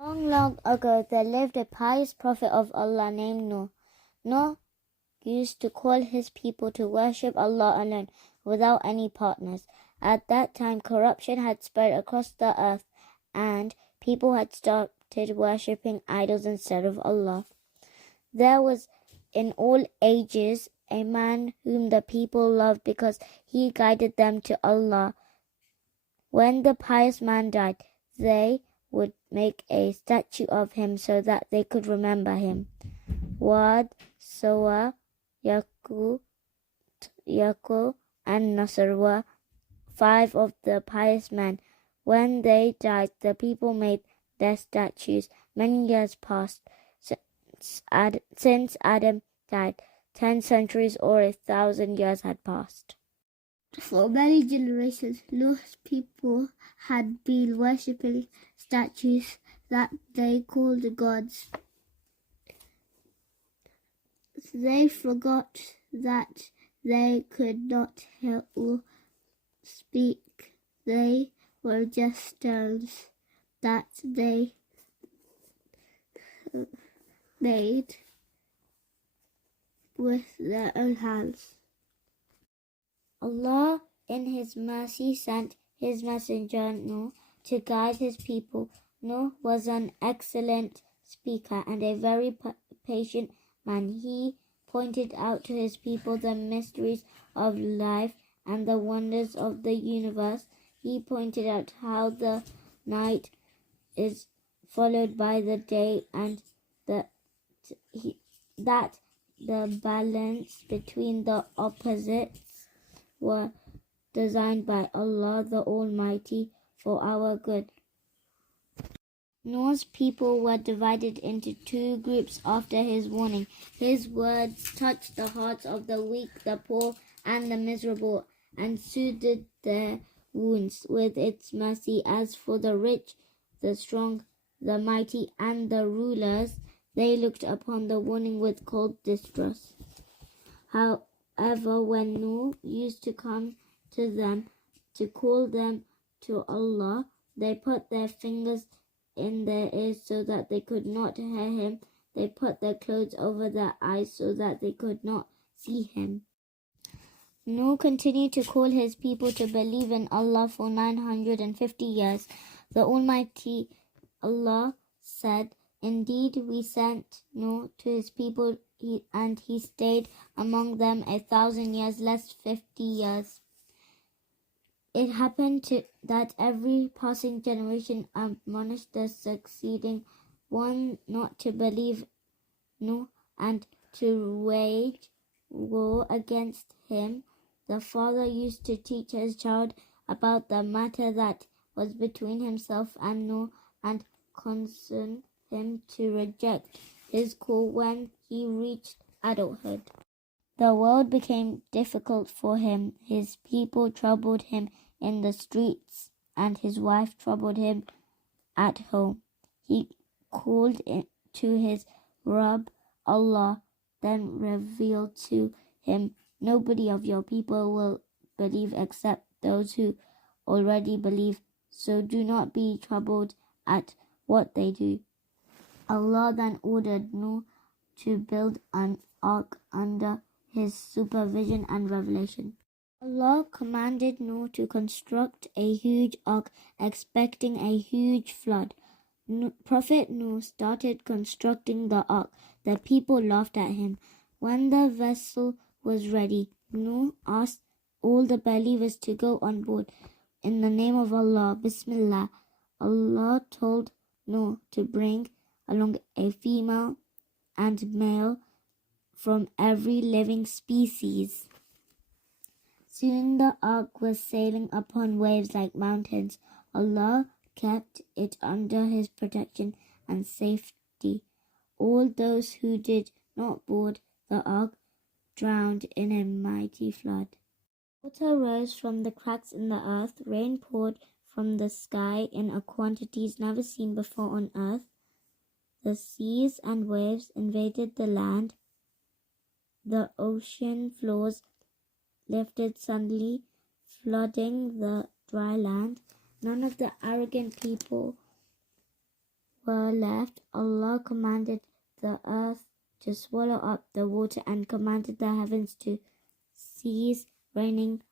Long, long ago, there lived a pious prophet of Allah named Noah. Noah used to call his people to worship Allah alone, without any partners. At that time, corruption had spread across the earth, and people had started worshipping idols instead of Allah. There was in all ages a man whom the people loved because he guided them to Allah. When the pious man died, they would make a statue of him so that they could remember him. Wad, Sawa, Yaqub, and Nasr were 5 of the pious men. When they died, the people made their statues. Many years passed since Adam died. 10 centuries or 1,000 years had passed. For many generations, Noah's people had been worshipping statues that they called gods. They forgot that they could not hear or speak. They were just stones that they made with their own hands. Allah in His mercy sent His messenger Noah to guide His people. Noah was an excellent speaker and a very patient man. He pointed out to his people the mysteries of life and the wonders of the universe. He pointed out how the night is followed by the day and that the balance between the opposites were designed by Allah the Almighty for our good. Noah's people were divided into 2 groups after his warning. His words touched the hearts of the weak, the poor, and the miserable, and soothed their wounds with its mercy. As for the rich, the strong, the mighty, and the rulers, they looked upon the warning with cold distrust. However, when Noah used to come to them to call them to Allah, they put their fingers in their ears so that they could not hear him. They put their clothes over their eyes so that they could not see him. Noah continued to call his people to believe in Allah for 950 years. The Almighty Allah said, "Indeed, we sent Noah to his people, and he stayed among them 1,000 years, less 50 years. It happened that every passing generation admonished the succeeding one not to believe Noah and to wage war against him. The father used to teach his child about the matter that was between himself and Noah and caution him to reject his call when he reached adulthood. The world became difficult for him. His people troubled him in the streets, and his wife troubled him at home. He called to his Rabb, Allah, then revealed to him, "Nobody of your people will believe except those who already believe, so do not be troubled at what they do." Allah then ordered Noah to build an ark under his supervision and revelation. Allah commanded Noah to construct a huge ark, expecting a huge flood. Prophet Noah started constructing the ark. The people laughed at him. When the vessel was ready, Noah asked all the believers to go on board. "In the name of Allah, Bismillah." Allah told Noah to bring along a female and male from every living species. Soon the ark was sailing upon waves like mountains. Allah kept it under His protection and safety. All those who did not board the ark drowned in a mighty flood. Water rose from the cracks in the earth. Rain poured from the sky in quantities never seen before on earth. The seas and waves invaded the land. The ocean floors lifted suddenly, flooding the dry land. None of the arrogant people were left, Allah commanded the earth to swallow up the water and commanded the heavens to cease raining